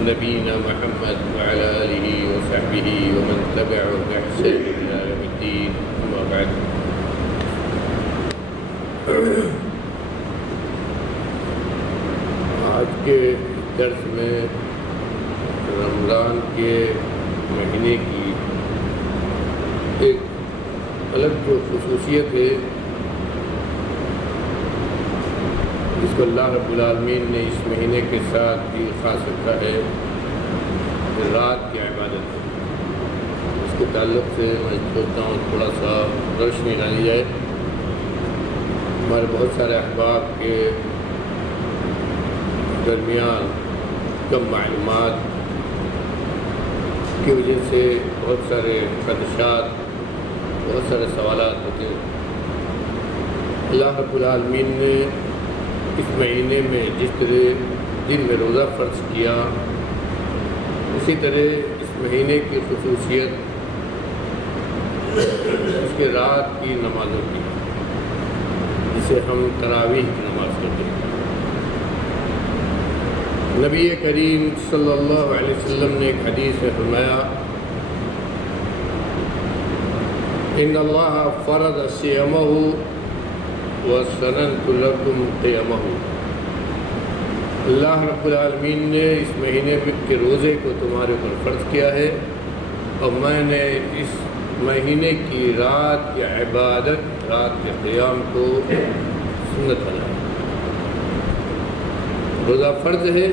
نبينا محمد وعلى آله وصحبه ومن تبعه بإحسان إلى يوم الدين. أما بعد. آج کے درس میں رمضان کے مہینے کی ایک الگ جو خصوصیت ہے جس کو اللہ رب العالمین نے اس مہینے کے ساتھ بھی خاص رکھا ہے، رات کی عبادت ہے، اس کے تعلق سے میں سوچتا ہوں تھوڑا سا روشنی ڈالی جائے. ہمارے بہت سارے احباب کے درمیان کم معلومات کی وجہ سے بہت سارے خدشات، بہت سارے سوالات ہوتے ہیں. اللہ رب العالمین نے اس مہینے میں جس طرح دن میں روزہ فرض کیا، اسی طرح اس مہینے کی خصوصیت اس کے رات کی نمازوں کی، جسے ہم تراویح کی نماز کہتے ہیں. نبی کریم صلی اللہ علیہ وسلم نے ایک حدیث میں فرمایا، ان اللہ فرض صیامہ وسننت لکم قیامہ. اللہ رب العالمین نے اس مہینے کے روزے کو تمہارے اوپر فرض کیا ہے اور میں نے اس مہینے کی رات کی عبادت، رات کے قیام کو سنت بنایا. روزہ فرض ہے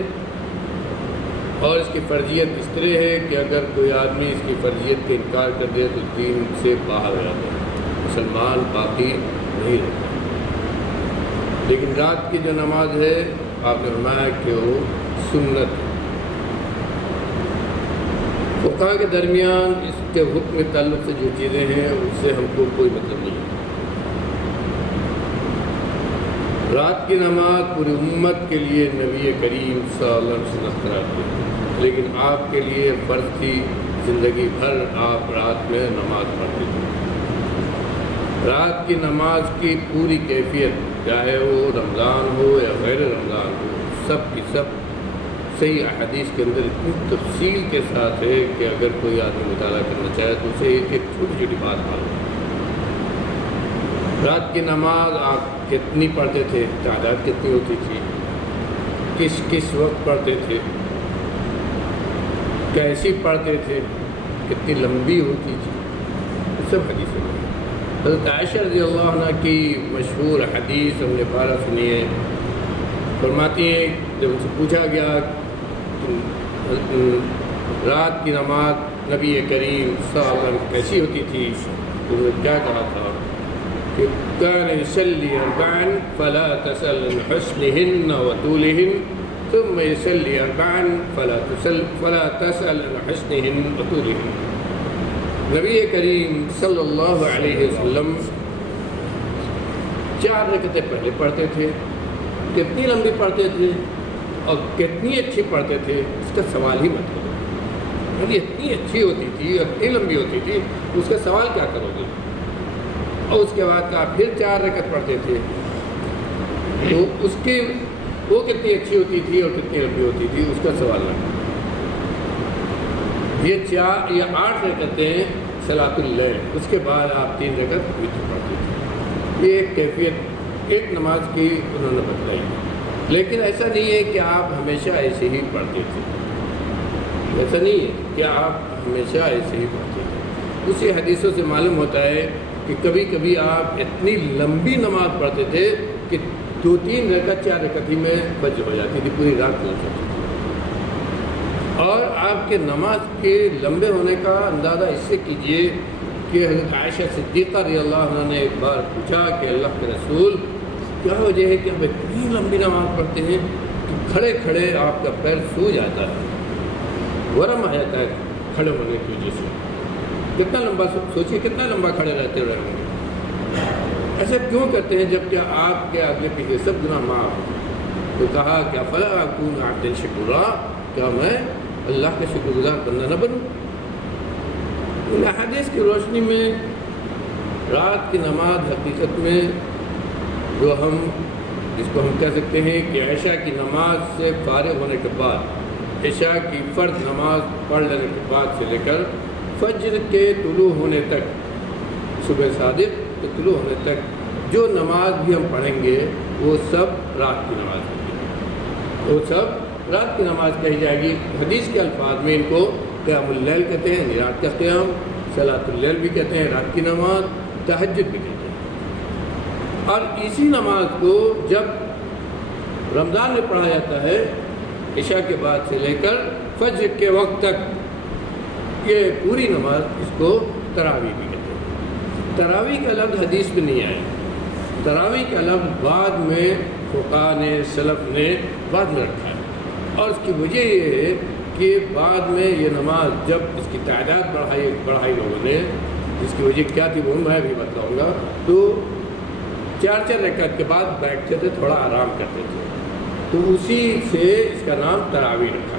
اور اس کی فرضیت اس طرح ہے کہ اگر کوئی آدمی اس کی فرضیت کا انکار کر دے تو دین سے باہر ہو جاتا ہے، مسلمان باقی نہیں رہتا. لیکن رات کی جو نماز ہے آپ نے فرمایا کہ وہ سنت ہے. فقہاء کے درمیان اس کے حکم کے تعلق سے جو چیزیں ہیں اس سے ہم کو کوئی مطلب نہیں ہے. رات کی نماز پوری امت کے لیے نبی کریم صلی اللہ علیہ وسلم قرار دی، لیکن آپ کے لیے فرض تھی، زندگی بھر آپ رات میں نماز پڑھتے تھے. رات کی نماز کی پوری کیفیت، چاہے وہ رمضان ہو یا غیر رمضان ہو، سب کی سب صحیح احادیث کے اندر اتنی تفصیل کے ساتھ ہے کہ اگر کوئی آدمی مطالعہ کرنا چاہے تو اسے ایک چھوٹی چھوٹی بات معلوم ہے. رات کی نماز آپ کتنی پڑھتے تھے، تعداد کتنی ہوتی تھی، کس کس وقت پڑھتے تھے، کیسی پڑھتے تھے، کتنی لمبی ہوتی تھی، سب حدیثیں ہیں. حضرت عائشہ رضی اللہ عنہ کی مشہور حدیث ہم نے بارہ سنی ہے. فرماتی ہیں جب ان سے پوچھا گیا رات کی نماز نبی کریم صلی اللہ علیہ وسلم کیسی ہوتی تھی تو انہوں نے کیا کہا تھا کہ كان يصلي 4 فلا تسأل عن حسنهن وطولهن ثم يصلي 4 فلا تسأل عن حسنهن وطولهن. نبی کریم صلی اللہ علیہ وسلم 4 رکعتیں پہلے پڑھتے تھے، کتنی لمبی پڑھتے تھے اور کتنی اچھی پڑھتے تھے اس کا سوال ہی مت کرو. یعنی اتنی اچھی ہوتی تھی، اتنی لمبی ہوتی تھی، اس کا سوال کیا کرو گے؟ اور اس کے بعد آپ پھر 4 رکعت پڑھتے تھے تو اس کی وہ کتنی اچھی ہوتی تھی اور کتنی لمبی ہوتی تھی اس کا سوال نہ. یہ 8 رکعتیں صلاۃ اللیل، اس کے بعد آپ 3 رکعت وتر پڑھتے تھے. یہ ایک کیفیت ایک نماز کی انہوں نے بتلائی. لیکن ایسا نہیں ہے کہ آپ ہمیشہ ایسے ہی پڑھتے تھے، ایسا نہیں ہے کہ آپ ہمیشہ ایسے ہی پڑھتے تھے. اسی حدیثوں سے معلوم ہوتا ہے کہ کبھی کبھی آپ اتنی لمبی نماز پڑھتے تھے کہ 2-3 رکعت 4 رکعت ہی میں فجر ہو جاتی تھی، پوری رات گزر جاتی تھی. اور آپ کے نماز کے لمبے ہونے کا اندازہ اس سے کیجئے کہ حضرت عائشہ صدیقہ رضی اللہ عنہ نے ایک بار پوچھا کہ اللہ کے رسول کیا وجہ ہے کہ ہم اتنی لمبی نماز پڑھتے ہیں کہ کھڑے کھڑے آپ کا پیر سو جاتا ہے، ورم آ جاتا ہے کھڑے ہونے کی وجہ سے. کتنا لمبا سوچیے، کتنا لمبا کھڑے رہتے رہیں گے. ایسا کیوں کرتے ہیں جب کہ آپ کے آگے پیچھے سب گناہ معاف ہو؟ تو کہا کہ فلا اکون عبدا شکورا، کیا میں اللہ کا شکر گزار بندہ نہ بنوں؟ ان احادیث کی روشنی میں رات کی نماز حقیقت میں جو جس کو ہم کہہ سکتے ہیں کہ عشاء کی نماز سے فارغ ہونے کے بعد عشاء کی فرض نماز پڑھ لینے کے بعد سے لے کر فجر کے طلوع ہونے تک، صبح صادق کے طلوع ہونے تک جو نماز بھی ہم پڑھیں گے وہ سب رات کی نماز ہوگی، وہ سب رات کی نماز کہی جائے گی۔ حدیث کے الفاظ میں ان کو قیام اللیل کہتے ہیں، یعنی رات کا قیام، صلاۃ اللیل بھی کہتے ہیں، رات کی نماز، تہجد بھی کہتے ہیں۔ اور اسی نماز کو جب رمضان میں پڑھا جاتا ہے عشاء کے بعد سے لے کر فجر کے وقت تک، یہ پوری نماز اس کو تراویح بھی کہتے ہیں۔ تراویح کا لفظ حدیث میں نہیں آیا، تراویح کا لفظ بعد میں فقہاء نے، سلف نے بعد میں رکھا ہے، اور اس کی وجہ یہ ہے کہ بعد میں یہ نماز جب اس کی تعداد بڑھائی لوگوں نے، جس کی وجہ کیا تھی وہ میں بھی بتاؤں گا، تو 4 رکعت کے بعد بیٹھتے تھے، تھوڑا آرام کرتے تھے، تو اسی سے اس کا نام تراویح رکھا۔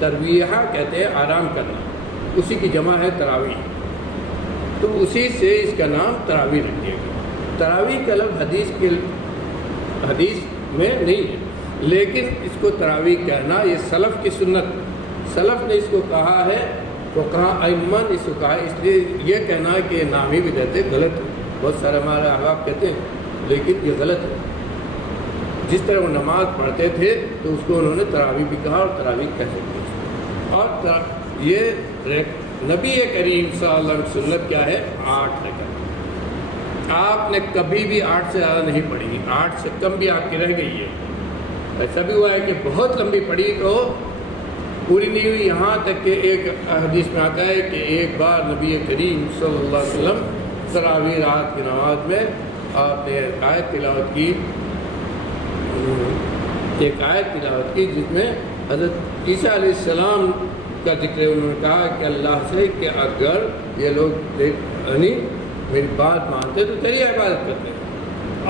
ترویحہ کہتے ہیں آرام کرنا، اسی کی جمع ہے تراویح، تو اسی سے اس کا نام تراویح رکھ دیا گیا۔ تراویح کا لفظ حدیث میں نہیں ہے، لیکن اس کو تراویح کہنا یہ سلف کی سنت، سلف نے اس کو کہا ہے، فقہاء ائمہ نے اس کو کہا ہے، اس لیے یہ کہنا کہ یہ نام ہی بھی دیتے غلط ہے۔ بہت سارے ہمارے احباب کہتے ہیں لیکن یہ غلط ہے۔ جس طرح وہ نماز پڑھتے تھے تو اس کو انہوں نے تراویح بھی کہا، اور تراویح کہہ سکتے ہیں۔ اور یہ نبی کریم صلی اللہ علیہ وسلم سنت کیا ہے؟ 8 رکعت۔ آپ نے کبھی بھی 8 سے زیادہ نہیں پڑھی، 8 سے کم بھی آپ کی رہ گئی ہے۔ ایسا بھی ہوا ہے کہ بہت لمبی پڑھی تو پوری نہیں ہوئی، یہاں تک کہ ایک حدیث میں آتا ہے کہ ایک بار نبی کریم صلی اللہ علیہ وسلم تراویح رات کی نماز میں آپ نے ایک آیت تلاوت کی جس میں حضرت عیسیٰ علیہ السلام کا ذکر ہے۔ انہوں نے کہا کہ اللہ سے کہ اگر یہ لوگ یعنی میری بات مانتے تو تیری عبادت کرتے ہیں،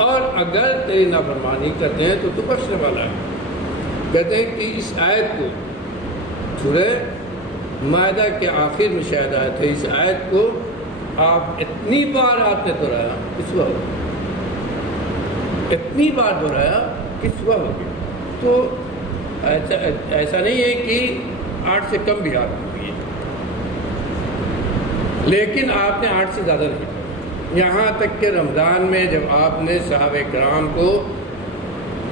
اور اگر تیری نافرمانی کرتے ہیں تو بخشنے والا ہے۔ کہتے ہیں کہ اس آیت کو سورہ مائدہ کے آخر میں شاید آیت ہے، اس آیت کو آپ اتنی بار آپ نے دہرایا، کس وقت اتنی بار دہرایا کس وقت، تو ایسا نہیں ہے کہ 8 سے کم بھی آپ ہوئی ہے، لیکن آپ نے 8 سے زیادہ نہیں پڑھا۔ یہاں تک کہ رمضان میں جب آپ نے صحابہ کرام کو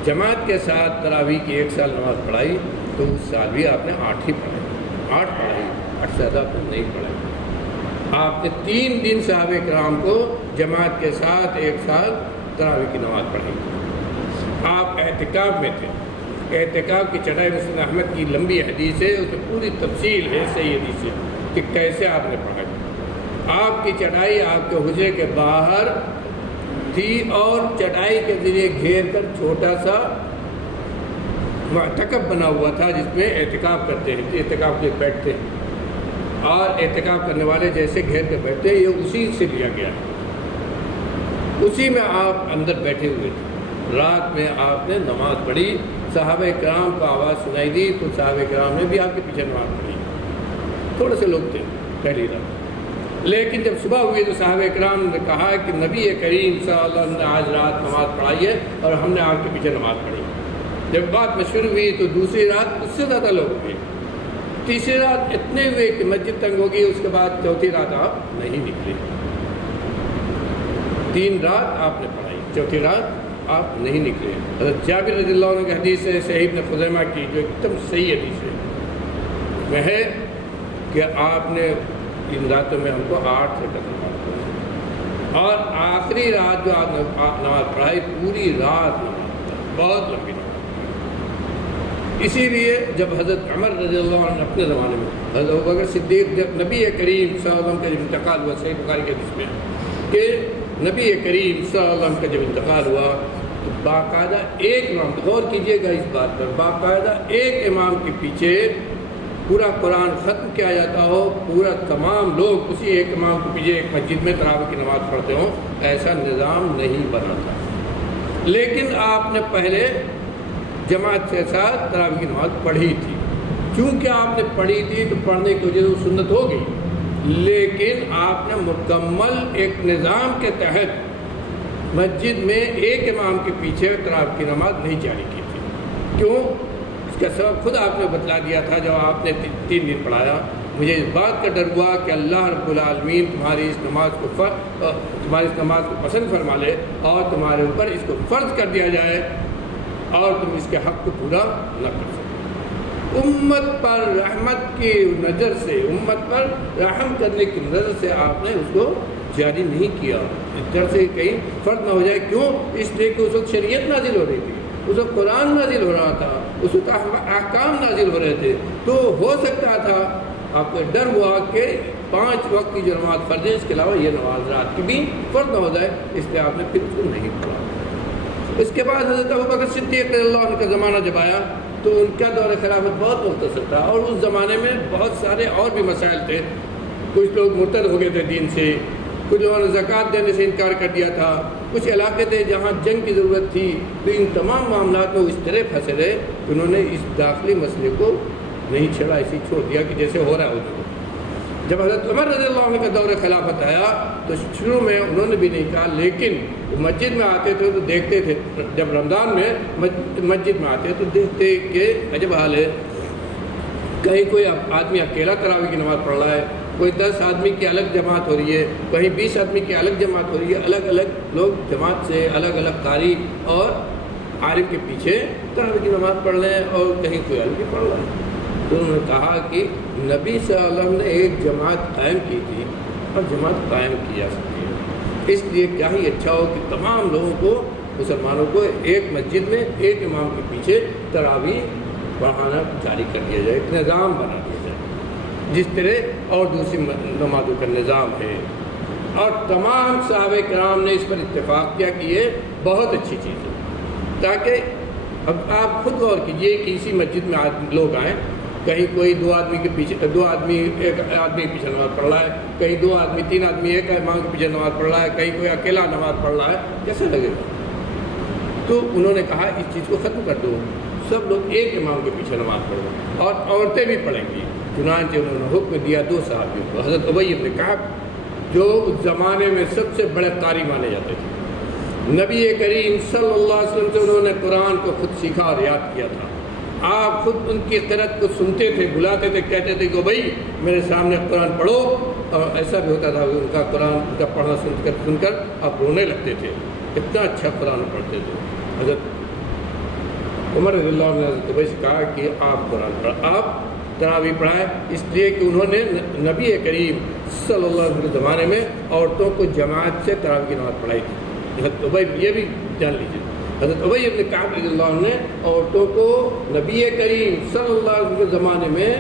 جماعت کے ساتھ تراویح کی 1 سال نماز پڑھائی تو اس سال بھی آپ نے 8 ہی پڑھائی، 8 پڑھائی، 8 سے زیادہ آپ نے نہیں پڑھائی۔ آپ نے 3 دن صحابہ کرام کو جماعت کے ساتھ 1 سال تراویح کی نماز پڑھائی۔ آپ اعتکاف میں تھے، اعتکاف کی چڑھائی مسلم احمد کی لمبی حدیث ہے، اس میں پوری تفصیل ہے صحیح حدیث ہے کہ کیسے آپ نے پڑھائی۔ آپ کی چڑھائی آپ کے حجرے کے باہر تھی، اور چٹائی کے ذریعے گھیر کر چھوٹا سا معتکف بنا ہوا تھا جس میں اعتکاف کرتے ہیں، اعتکاف کے بیٹھتے ہیں، اور اعتکاف کرنے والے جیسے گھیر کے بیٹھتے ہیں، یہ اسی سے لیا گیا ہے، اسی میں آپ اندر بیٹھے ہوئے تھے۔ رات میں آپ نے نماز پڑھی، صحابہ کرام کو آواز سنائی دی تو صحابہ کرام نے بھی آپ کے پیچھے نماز پڑھی، تھوڑے سے لوگ تھے پہلی رات، لیکن جب صبح ہوئی تو صحابہ کرام نے کہا کہ نبی کریم صلی اللہ علیہ وسلم نے آج رات نماز پڑھائی ہے اور ہم نے آپ کے پیچھے نماز پڑھی۔ جب بات مشہور ہوئی تو دوسری رات اس سے زیادہ لوگ ہوئے، تیسری رات اتنے ہوئے کہ مسجد تنگ ہوگی، اس کے بعد چوتھی رات آپ نہیں نکلے، 3 رات آپ نے پڑھائی، چوتھی رات آپ نہیں نکلے۔ حضرت جابر رضی اللہ عنہ کی حدیث ہے، صحیح ابن خزیمہ کی، جو ایک دم صحیح حدیث ہے، وہ ہے کہ آپ نے ان راتوں میں ہم کو 8 رکعت نماز پڑھائی، اور آخری رات جو آپ نے نماز پڑھائی پوری رات نماز، بہت لمبی نماز۔ اسی لیے جب حضرت عمر رضی اللہ عنہ اپنے زمانے میں، حضرت ابوبکر صدیق، جب نبی کریم صلی اللہ علیہ وسلم کا جب انتقال ہوا، صحیح بخاری کے حدیث میں کہ نبی کریم صلی اللہ علیہ وسلم کا جب انتقال ہوا تو باقاعدہ ایک امام، غور کیجئے گا اس بات پر، باقاعدہ ایک امام کے پیچھے پورا قرآن ختم کیا جاتا ہو، پورا تمام لوگ اسی ایک امام کے پیچھے ایک مسجد میں تراویح کی نماز پڑھتے ہوں، ایسا نظام نہیں بنا تھا۔ لیکن آپ نے پہلے جماعت کے ساتھ تراویح کی نماز پڑھی تھی، چونکہ آپ نے پڑھی تھی تو پڑھنے کی وجہ سے وہ سنت ہو گئی، لیکن آپ نے مکمل ایک نظام کے تحت مسجد میں ایک امام کے پیچھے تراویح کی نماز نہیں جاری کی تھی۔ کیوں؟ اس کا سبب خود آپ نے بتلا دیا تھا جب آپ نے 3 دن پڑھایا. مجھے اس بات کا ڈر ہوا کہ اللہ رب العالمین تمہاری اس نماز کو پسند فرما لے اور تمہارے اوپر اس کو فرض کر دیا جائے اور تم اس کے حق کو پورا نہ کر سکو. امت پر رحمت کی نظر سے، امت پر رحم کرنے کی نظر سے آپ نے اس کو جاری نہیں کیا، اس طرح سے کہیں فرض نہ ہو جائے. کیوں؟ اس لیے کہ اس وقت شریعت نازل ہو رہی تھی، اس وقت قرآن نازل ہو رہا تھا، اس وقت احکام نازل ہو رہے تھے. تو ہو سکتا تھا آپ کو ڈر ہوا کہ 5 وقت کی جو نماز فرض ہے اس کے علاوہ یہ نماز رات کی بھی فرض نہ ہو جائے، اس لیے آپ نے پھر اس کو نہیں پڑھا. اس کے بعد حضرت ابوبکر صدیق رضی اللہ عنہ کا زمانہ جب آیا تو ان کا دور خلافت بہت مختصر تھا، اور اس زمانے میں بہت سارے اور بھی مسائل تھے. کچھ لوگ مرتد ہو گئے تھے دین سے، کچھ لوگوں نے زکوٰۃ دینے سے انکار کر دیا تھا، کچھ علاقے تھے جہاں جنگ کی ضرورت تھی. تو ان تمام معاملات میں وہ اس طرح پھنسے رہے کہ انہوں نے اس داخلی مسئلے کو نہیں چھڑا، ایسے چھوڑ دیا کہ جیسے ہو رہا ہے ادھر. جب حضرت عمر رضی اللہ عنہ کا دور خلافت آیا تو شروع میں انہوں نے بھی نہیں کہا، لیکن مسجد میں آتے تھے تو دیکھتے تھے، جب رمضان میں مسجد میں آتے تو دیکھتے کہ عجب حال ہے، کہیں کوئی آدمی اکیلا تراویح کی نماز پڑھ رہا ہے، کوئی 10 آدمی کی الگ جماعت ہو رہی ہے، کہیں 20 آدمی کی الگ جماعت ہو رہی ہے، الگ الگ لوگ جماعت سے الگ الگ قاری اور عارف کے پیچھے تراویح کی نماز پڑھ رہے ہیں، اور کہیں کوئی الگ پڑھ رہا ہے. تو انہوں نے کہا کہ نبی صلی اللہ علیہ وسلم نے ایک جماعت قائم کی تھی اور جماعت قائم کی جا سکتی ہے، اس لیے کیا ہی اچھا ہو کہ تمام لوگوں کو، مسلمانوں کو ایک مسجد میں ایک امام کے پیچھے تراویح پڑھانا جاری کر دیا جائے، ایک نظام بنا دیا جائے جس طرح اور دوسری نمازوں کا نظام ہے. اور تمام صحابہ کرام نے اس پر اتفاق کیا کہ یہ بہت اچھی چیز ہے. تاکہ اب آپ خود غور کیجئے کہ اسی مسجد میں لوگ آئیں، کہیں کوئی 2 آدمی کے پیچھے، 2 آدمی ایک آدمی کے پیچھے نماز پڑھ رہا ہے، کہیں 2 آدمی 3 آدمی ایک امام کے پیچھے نماز پڑھ رہا ہے، کہیں کوئی اکیلا نماز پڑھ رہا ہے، کیسا لگے گا؟ تو انہوں نے کہا اس چیز کو ختم کر دو، سب لوگ ایک امام کے پیچھے نماز پڑھو، اور عورتیں بھی پڑھیں گی. چنانچہ انہوں نے حکم دیا 2 صحابیوں کو، حضرت ابی بن کعب جو اس زمانے میں سب سے بڑے قاری مانے جاتے تھے، نبی کریم صلی اللہ علیہ وسلم سے انہوں نے قرآن کو خود سیکھا اور یاد کیا تھا. آپ خود ان کی قرأت کو سنتے تھے، بلاتے تھے، کہتے تھے کہ بھائی میرے سامنے قرآن پڑھو، اور ایسا بھی ہوتا تھا کہ ان کا قرآن کا پڑھنا سن کر آپ رونے لگتے تھے، اتنا اچھا قرآن پڑھتے تھے. حضرت عمر رضی اللہ عنہ نے حضرت ابی سے کہا کہ آپ قرآن پڑھ، آپ تراویح پڑھائیں، اس لیے کہ انہوں نے نبی کریم صلی اللہ علیہ وسلم کے زمانے میں عورتوں کو جماعت سے تراویح کی نماز پڑھائی تھی. حضرت ابی، یہ بھی جان لیجیے، حضرت ابی بن کعب رضی اللہ عنہ نے عورتوں کو نبی کریم صلی اللہ علیہ وسلم کے زمانے میں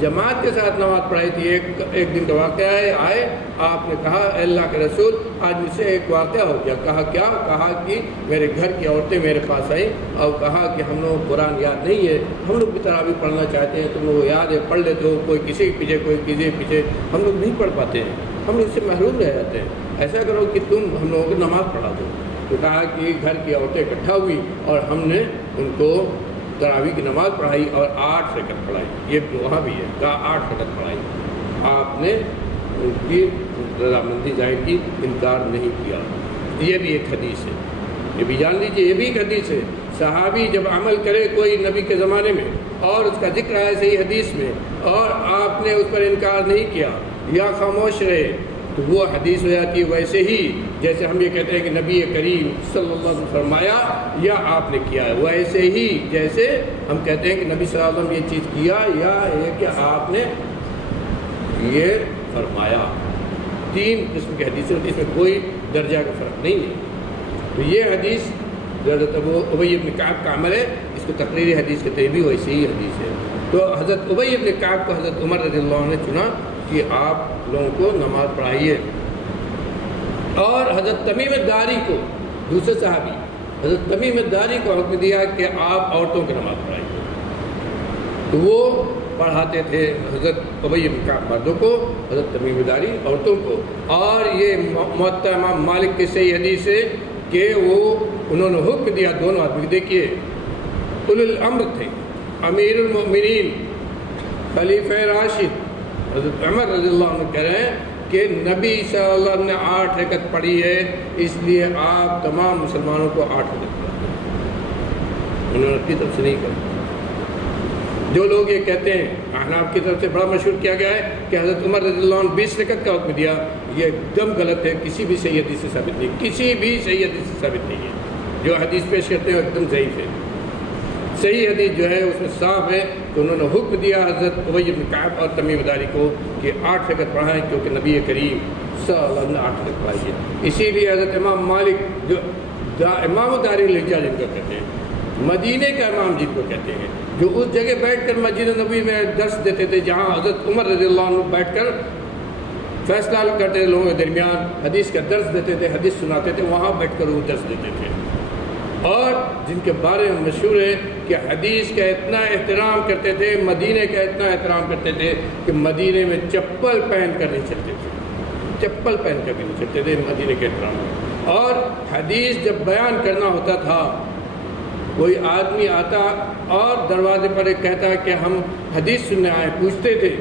جماعت کے ساتھ نماز پڑھائی تھی. ایک دن کا واقعہ ہے، آئے آپ نے کہا اے اللہ کے رسول آج مجھ سے ایک واقعہ ہو گیا. کہا کیا؟ کہا کہ میرے گھر کی عورتیں میرے پاس آئیں اور کہا کہ ہم لوگ قرآن یاد نہیں ہے، ہم لوگ بھی تراویح پڑھنا چاہتے ہیں، تم لوگ یاد ہے پڑھ لیتے ہو، کوئی کسی کے پیچھے کوئی کسی کے پیچھے، ہم لوگ نہیں پڑھ پاتے ہیں، ہم لوگ اس سے محروم رہ جاتے ہیں، ایسا کرو کہ تم ہم لوگوں کو نماز پڑھا دو. تو کہا کہ گھر کی عورتیں اکٹھا ہوئی اور ہم نے ان کو تراویح کی نماز پڑھائی اور 8 رکعت پڑھائی. یہ وہاں بھی ہے، کہا 8 رکعت پڑھائی. آپ نے ان کی رضامندی ظاہر کی، انکار نہیں کیا. یہ بھی ایک حدیث ہے، یہ بھی جان لیجیے، یہ بھی ایک حدیث ہے. صحابی جب عمل کرے کوئی نبی کے زمانے میں اور اس کا ذکر آئے صحیح حدیث میں اور آپ نے اس پر انکار نہیں کیا یا خاموش رہے تو وہ حدیث ہو جاتی ہے ویسے ہی جیسے ہم یہ کہتے ہیں کہ نبی کریم صلی اللہ علیہ وسلم فرمایا یا آپ نے کیا ہے، ویسے ہی جیسے ہم کہتے ہیں کہ نبی صلی اللہ علیہ وسلم یہ چیز کیا یا یہ کہ آپ نے یہ فرمایا. 3 قسم کی حدیث ہوتی ہے، اس میں کوئی درجہ کا فرق نہیں ہے. تو یہ حدیث حضرت ابی بن کعب کا عمل ہے، اس کو تقریری حدیث کہتے ہیں، بھی ویسے ہی حدیث ہے. تو حضرت ابی بن کعب کو حضرت عمر رضی اللہ عنہ نے چنا کہ آپ لوگوں کو نماز پڑھائیے. اور حضرت تمیم الداری کو، دوسرے صحابی حضرت تمیم الداری کو حکم دیا کہ آپ عورتوں کی نماز پڑھائیے. تو وہ پڑھاتے تھے حضرت ابی بن کعب مردوں کو، حضرت تمیم الداری عورتوں کو. اور یہ موطا امام مالک کی صحیح حدیث ہے کہ وہ انہوں نے حکم دیا دونوں آدمی. دیکھیے اولو الامر تھے، امیر المؤمنین خلیفہ راشد حضرت عمر رضی اللہ عنہ کہہ رہے ہیں کہ نبی صلی اللہ علیہ وسلم نے 8 رکعت پڑھی ہے، اس لیے آپ تمام مسلمانوں کو 8 رکعت پڑھائیں. انہوں نے اپنی طرف سے نہیں کہا. جو لوگ یہ کہتے ہیں احناف کی طرف سے بڑا مشہور کیا گیا ہے کہ حضرت عمر رضی اللہ عنہ 20 رکعت کا حکم دیا، یہ ایک دم غلط ہے، کسی بھی صحیح حدیث سے ثابت نہیں، کسی بھی صحیح حدیث سے ثابت نہیں ہے۔ جو حدیث پیش کرتے ہیں ایک دم ضعیف ہے۔ صحیح حدیث جو ہے اس میں صاف ہے کہ انہوں نے حکم دیا حضرت ابی بن کعب اور تمیم داری کو کہ 8 رکعت پڑھائیں، کیونکہ نبی کریم صلی اللہ علیہ وسلم نے 8 رکعت پڑھائی ہے۔ اسی لیے حضرت امام مالک جو امام دار الحجہ جن کو کہتے ہیں، مدینے کا امام جن کو کہتے ہیں، جو اس جگہ بیٹھ کر مسجد نبوی میں درس دیتے تھے جہاں حضرت عمر رضی اللہ عنہ بیٹھ کر فیصلہ کرتے تھے لوگوں کے درمیان، حدیث کا درس دیتے تھے، حدیث سناتے تھے، وہاں بیٹھ کر وہ درس دیتے تھے، اور جن کے بارے میں مشہور ہے کہ حدیث کا اتنا احترام کرتے تھے، مدینے کا اتنا احترام کرتے تھے کہ مدینے میں چپل پہن کر نہیں چلتے تھے، چپل پہن کر نہیں چلتے تھے مدینے کے احترام میں۔ اور حدیث جب بیان کرنا ہوتا تھا، کوئی آدمی آتا اور دروازے پر ایک کہتا کہ ہم حدیث سننے آئے، پوچھتے تھے،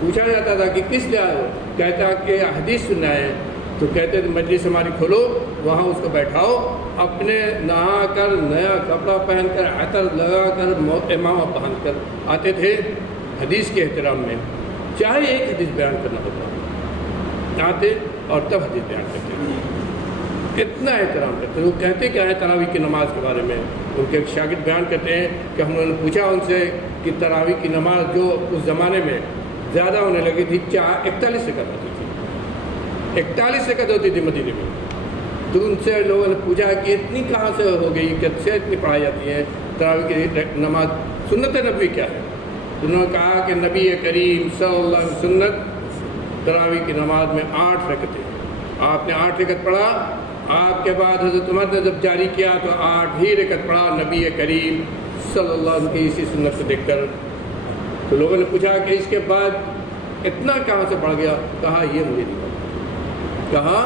پوچھا جاتا تھا کہ کس لیے آئے ہو، کہتا کہ حدیث سننے آئے، تو کہتے تھے مجلس ہماری کھولو، وہاں اس کو بیٹھاؤ، اپنے نہا کر نیا کپڑا پہن کر عطر لگا کر امامہ پہن کر آتے تھے حدیث کے احترام میں، چاہے ایک حدیث بیان کرنا ہوتا، آتے اور تب حدیث بیان کرتے تھے، اتنا احترام کرتے ہیں۔ وہ کہتے کیا ہے تراویح کی نماز کے بارے میں، ان کے ایک شاگرد بیان کرتے ہیں کہ ہم نے پوچھا ان سے کہ تراویح کی نماز جو اس زمانے میں زیادہ ہونے لگی تھی، 41 رکعت ہوتی تھی، 41 رکعت ہوتی تھی مدینے میں، تو ان سے لوگوں نے پوچھا کہ اتنی کہاں سے ہو گئی، کب سے اتنی پڑھائی جاتی ہے تراویح کی نماز، سنت نبوی کیا ہے؟ انہوں نے کہا کہ نبی کریم صلی اللہ علیہ وسلم سنت تراویح کی نماز میں 8 رکعتیں، آپ نے 8 رکعت پڑھا، آپ کے بعد حضرت عمر نے جب جاری کیا تو 8 ہی رکعت پڑھا نبی کریم صلی اللہ علیہ وسلم کی اسی سنت کو دیکھ کر۔ تو لوگوں نے پوچھا کہ اس کے بعد اتنا کہاں سے بڑھ گیا؟ کہا یہ مجھے نہیں معلوم، کہا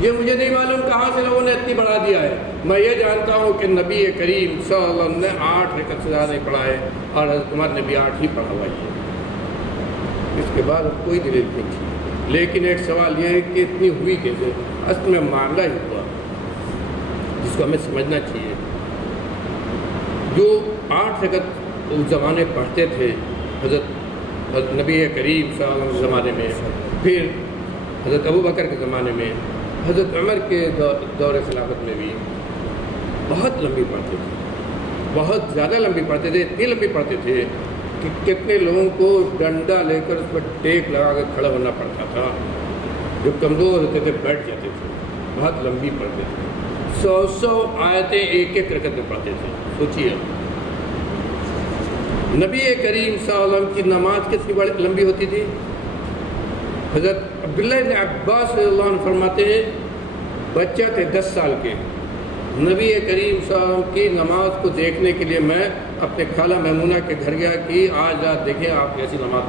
یہ مجھے نہیں معلوم کہاں سے لوگوں نے اتنی بڑھا دیا ہے، میں یہ جانتا ہوں کہ نبی کریم صلی اللہ علیہ وسلم نے 8 رکعت سے زیادہ نہیں پڑھا ہے، اور حضرت عمر نے بھی 8 ہی پڑھا ہوا ہے۔ اس کے بعد کوئی دلیل نہیں تھی۔ لیکن ایک سوال یہ ہے کہ اتنی ہوئی کیسے؟ اصل میں معاملہ ہی ہوا جس کو ہمیں سمجھنا چاہیے۔ جو 8 رکعت اس زمانے پڑھتے تھے حضرت نبی کریم صلی اللہ علیہ وسلم زمانے میں، پھر حضرت ابو بکر کے زمانے میں، حضرت عمر کے دور خلافت میں بھی بہت لمبی پڑھتے تھے، بہت زیادہ لمبی پڑھتے تھے، اتنی لمبی پڑھتے تھے کہ کتنے لوگوں کو ڈنڈا لے کر اس پر ٹیک لگا کر کھڑا ہونا پڑتا تھا، جو کمزور ہوتے تھے بیٹھ جاتے تھے، بہت لمبی پڑھتے تھے، 100 آیتیں ایک رکعت میں پڑھتے تھے۔ سوچیے نبی کریم صلی اللہ علیہ وسلم کی نماز کتنی بڑی لمبی ہوتی تھی۔ حضرت عبداللہ بن عباس رضی اللہ عنہ فرماتے ہیں بچہ تھے 10 سال کے، نبی کریم صلی اللہ علیہ وسلم کی نماز کو دیکھنے کے لیے میں اپنے خالہ میمونہ کے گھر گیا کہ آج رات دیکھیں آپ کیسی نماز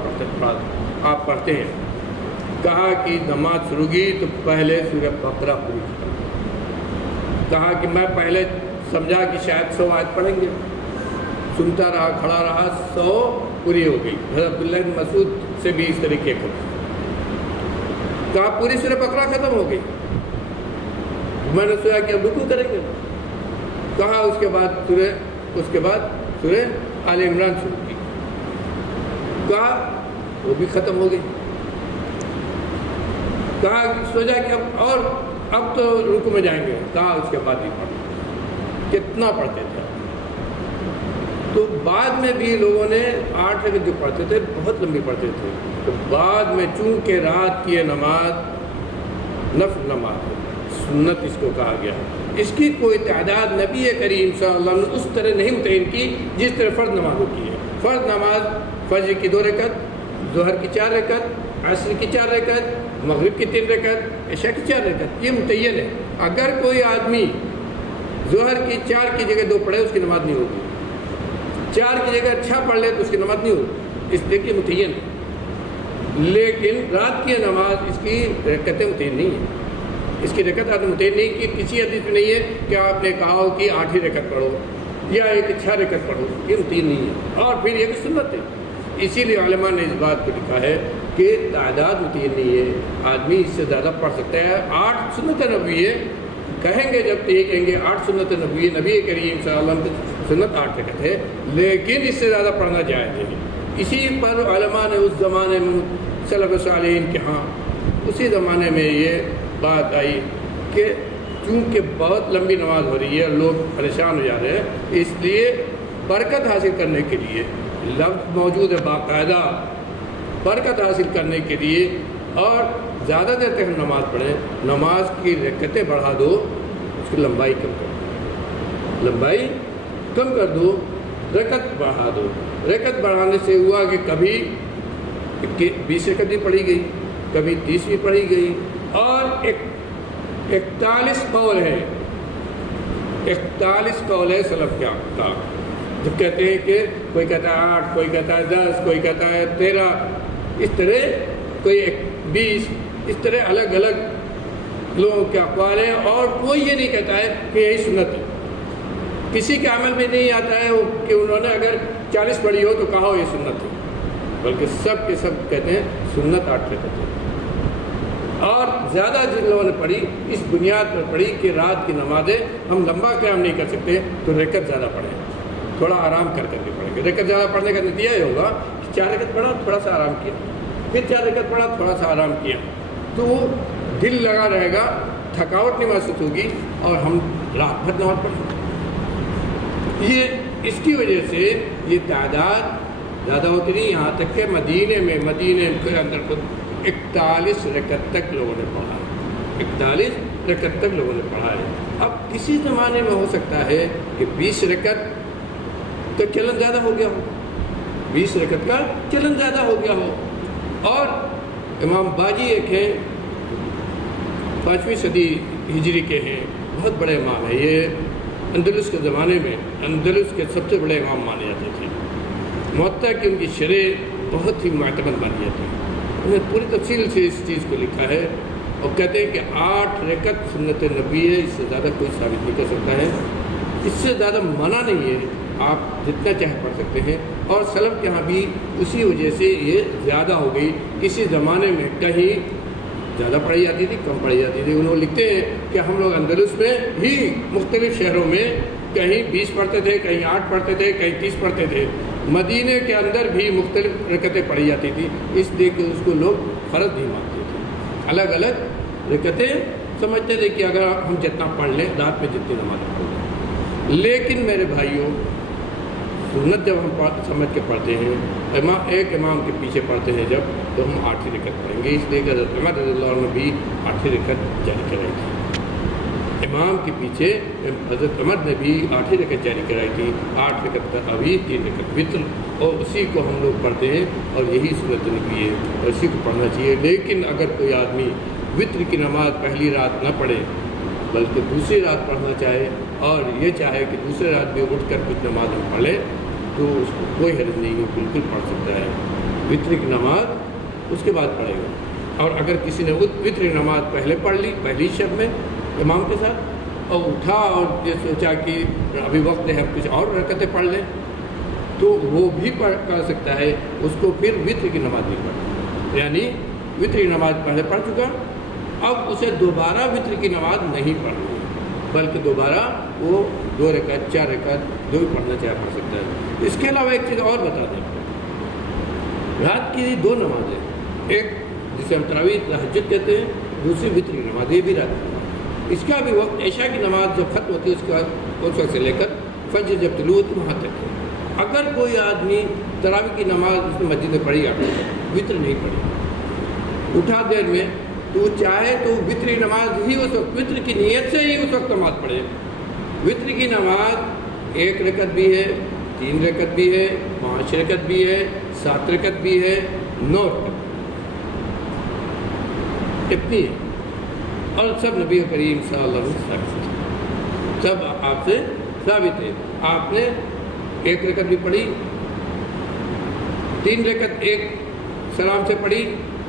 پڑھتے ہیں۔ کہا کہ نماز شروع کی تو پہلے سورہ بقرہ پوری ختم، کہا کہ میں پہلے سمجھا کہ شاید 100 آیت پڑھیں گے، سنتا رہا، کھڑا رہا، 100 پوری ہو گئی۔ حضرت عبداللہ بن مسعود سے بھی اس طریقے کا کہا پوری سورہ بقرہ ختم ہو گئی، میں نے سوچا کہ اب رکوع کریں گے، کہا اس کے بعد سورہ آل عمران شروع کی، کہا وہ بھی ختم ہو گئی، کہا سوچا کہ اب تو رکوع میں جائیں گے، کہا اس کے بعد ہی پڑھیں۔ کتنا پڑھتے تھے؟ تو بعد میں بھی لوگوں نے 8 رکعت جو پڑھتے تھے بہت لمبی پڑھتے تھے، تو بعد میں چونکہ رات کی نماز نفل نماز سنت اس کو کہا گیا، اس کی کوئی تعداد نبی کریم صلی اللہ علیہ وسلم نے اس طرح نہیں متعین کی جس طرح فرض نمازوں کی ہے۔ فرض نماز فجر کی 2 رکعت، ظہر کی 4 رکعت، عصر کی 4 رکعت، مغرب کی 3 رکعت، عشاء کی 4 رکعت، یہ متعین ہے۔ اگر کوئی آدمی ظہر کی 4 کی جگہ 2 پڑھے اس کی نماز نہیں ہوگی، 4 کی جگہ اچھا پڑھ لے تو اس کی نماز نہیں ہوگی، اس لیے کہ متعین ہے۔ لیکن رات کی نماز اس کی رکعتیں متعین نہیں ہیں، اس کی رکعت متعین نہیں کہ کسی حدیث میں نہیں ہے کہ آپ نے کہا ہو کہ 8 ہی رکعت پڑھو یا ایک 6 رکعت پڑھو، یہ متعین نہیں ہے، اور پھر یہ کہ سنت ہے۔ اسی لیے علماء نے اس بات کو لکھا ہے کہ تعداد متعین نہیں ہے، آدمی اس سے زیادہ پڑھ سکتا ہے۔ 8 سنت نبوی ہے، کہیں گے جب یہ کہیں گے 8 سنت نبوی، نبی کریم صلی اللہ علیہ وسلم سنت 8 رکعت ہے، لیکن اس سے زیادہ پڑھنا جائز ہے۔ اسی پر علماء نے اس زمانے میں سلف صالحین کے ہاں اسی زمانے میں یہ بات آئی کہ چونکہ بہت لمبی نماز ہو رہی ہے، لوگ پریشان ہو جا رہے ہیں، اس لیے برکت حاصل کرنے کے لیے لفظ موجود ہے باقاعدہ، برکت حاصل کرنے کے لیے اور زیادہ دیر تک نماز پڑھیں، نماز کی رکعتیں بڑھا دو، اس کی لمبائی کم کر دو، لمبائی کم کر دو، رکعت بڑھا دو۔ رکعت بڑھانے سے ہوا کہ کبھی 20 رکعت بھی پڑھی گئی، کبھی 30 بھی پڑھی گئی، اور 41 قول ہے، 41 قول ہے سلف کا، جب کہتے ہیں کہ کوئی کہتا ہے 8، کوئی کہتا ہے 10، کوئی کہتا ہے 13، اس طرح کوئی 20، اس طرح الگ الگ لوگوں کے اقوال ہیں، اور کوئی یہ نہیں کہتا ہے کہ یہی سنت ہے۔ کسی کے عمل میں نہیں آتا ہے کہ انہوں نے اگر 40 پڑھی ہو تو کہا ہو یہ سنت ہے، بلکہ سب کے سب کہتے ہیں سنت 8 رکعت ہے۔ اور زیادہ جن لوگوں نے پڑھی اس بنیاد پر پڑھی کہ رات کی نمازیں ہم لمبا قیام نہیں کر سکتے تو رکعت زیادہ پڑھیں، تھوڑا آرام کر کے پڑھیں گے۔ رکعت زیادہ پڑھنے کا نتیجہ یہ ہوگا کہ 4 رکعت پڑھا تھوڑا سا آرام کیا، پھر 4 رکعت پڑھا تھوڑا سا آرام کیا، تو دل لگا رہے گا، تھکاوٹ نہیں محسوس ہوگی، اور ہم رات بھر نماز پڑھیں گے۔ یہ اس کی وجہ سے یہ تعداد زیادہ ہوتی نہیں، یہاں تک کہ مدینے کے اندر خود 41 رکعت تک لوگوں نے پڑھا ہے، 41 رکعت تک لوگوں نے پڑھا ہے۔ اب کسی زمانے میں ہو سکتا ہے کہ 20 رکعت کا چلن زیادہ ہو گیا ہو، 20 رکعت کا چلن زیادہ ہو گیا ہو، اور امام باجی ایک ہیں 5ویں صدی ہجری کے ہیں، بہت بڑے امام ہیں، یہ اندلس کے زمانے میں اندلس کے سب سے بڑے امام مانے جاتے تھے، موطا کی ان کی شرح بہت ہی معتبر مانی جاتی ہے۔ انہوں نے پوری تفصیل سے اس چیز کو لکھا ہے، اور کہتے ہیں کہ 8 رکعت سنت نبی ہے، اس سے زیادہ کوئی ثابت نہیں کر سکتا ہے، اس سے زیادہ منع نہیں ہے، آپ جتنا چاہے پڑھ سکتے ہیں۔ اور سلف کے ہاں بھی اسی وجہ سے یہ زیادہ ہو گئی، کسی زمانے میں کہیں زیادہ پڑھی جاتی تھی، کم پڑھی جاتی تھی۔ انہوں لکھتے ہیں کہ ہم لوگ اندلس میں ہی مختلف شہروں میں کہیں 20 پڑھتے تھے، کہیں 8 پڑھتے تھے، کہیں 30 پڑھتے تھے، مدینے کے اندر بھی مختلف رکعتیں پڑھی جاتی تھی، اس لیے کہ اس کو لوگ فرض نہیں مانتے تھے، الگ الگ رکعتیں سمجھتے تھے کہ اگر ہم جتنا پڑھ لیں رات میں جتنی نماز پڑھ لیں۔ لیکن میرے بھائیوں، سنت جب ہم سمجھ کے پڑھتے ہیں، ایک امام کے پیچھے پڑھتے ہیں جب، تو ہم 8 رکعت پڑھیں گے، اس لیے کہ حضرت عمر رضی اللہ عنہ بھی 8 رکعت جاری کرائی تھی، امام کے پیچھے حضرت عمر نے بھی 8 رکعت جاری کرائی تھی، 8 رکعت تراویح، 3 رکعت وتر، اور اسی کو ہم لوگ پڑھتے ہیں، اور یہی سنت نبی ہے، اور اسی کو پڑھنا چاہیے۔ لیکن اگر کوئی آدمی وتر کی نماز پہلی رات نہ پڑھے بلکہ دوسری رات پڑھنا چاہے، اور یہ چاہے کہ دوسری رات بھی اٹھ کر کچھ نماز ہم پڑھ لیں، تو اس کو کوئی حرج نہیں ہے، بالکل پڑھ سکتا ہے۔ وتر کی نماز اس کے بعد پڑھے گا، اور اگر کسی نے وتر کی نماز پہلے پڑھ لی پہلی شب میں امام کے ساتھ، اور اٹھا اور یہ سوچا کہ ابھی وقت ہے کچھ اور رکعتیں پڑھ لیں، تو وہ بھی کر سکتا ہے، اس کو پھر وتر کی نماز نہیں پڑھنا، یعنی وتر کی نماز پہلے پڑھ چکا، اب اسے دوبارہ وتر کی نماز نہیں پڑھنی، بلکہ دوبارہ وہ 2 رکعت 4 رکعت جو بھی پڑھنا چاہے پڑھ سکتا ہے۔ اس کے علاوہ ایک چیز اور بتا دیں، رات کی 2 نمازیں، ایک جسے ہم تراویح تہجد کہتے ہیں، دوسری وتر کی نماز، یہ بھی رات کی نماز، اس کا بھی وقت عشاء کی نماز جب ختم ہوتی ہے اس کے بعد اس وقت سے لے کر فجر جب طلوع ہوتی ہے وہاں تک ہے۔ اگر کوئی آدمی تراویح کی نماز اس نے مسجد میں پڑھی، وتر نہیں پڑھی، اٹھا دیر میں، تو چاہے تو وتر کی نماز ہی اس وقت، وتر کی نیت سے ہی اس وقت نماز پڑھے۔ وتر کی نماز 1 رکعت بھی ہے، 3 رکعت بھی ہے، 5 رکعت بھی ہے، 7 رکعت بھی ہے، 9 رکعت، اتنی ہے، اور سب نبی کریم صلی اللہ علیہ وسلم سب آپ سے ثابت ہے۔ آپ نے 1 رکعت بھی پڑھی، 3 رکعت ایک سلام سے پڑھی،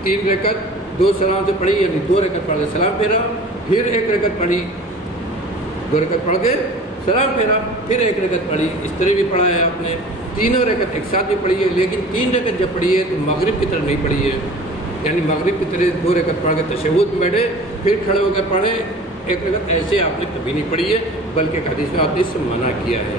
3 رکعت 2 سلام سے پڑھی، یعنی 2 رکعت پڑھ کے سلام پھیرا، پھر 1 رکعت پڑھی، 2 رکعت پڑھ کے سلام پھیرا، پھر 1 رکعت پڑھی، اس طرح بھی پڑھا ہے آپ نے۔ تینوں رکعت ایک ساتھ بھی پڑھی ہے، لیکن 3 رکعت جب پڑھی ہے تو مغرب کی طرح نہیں پڑھی ہے، یعنی مغرب کی طرح 2 رکعت پڑھ کے تشہد میں بیٹھے پھر کھڑے ہو کر پڑھے 1 رکعت، ایسے آپ نے کبھی نہیں پڑھی ہے، بلکہ ایک حدیث میں آپ نے اس سے منع کیا ہے۔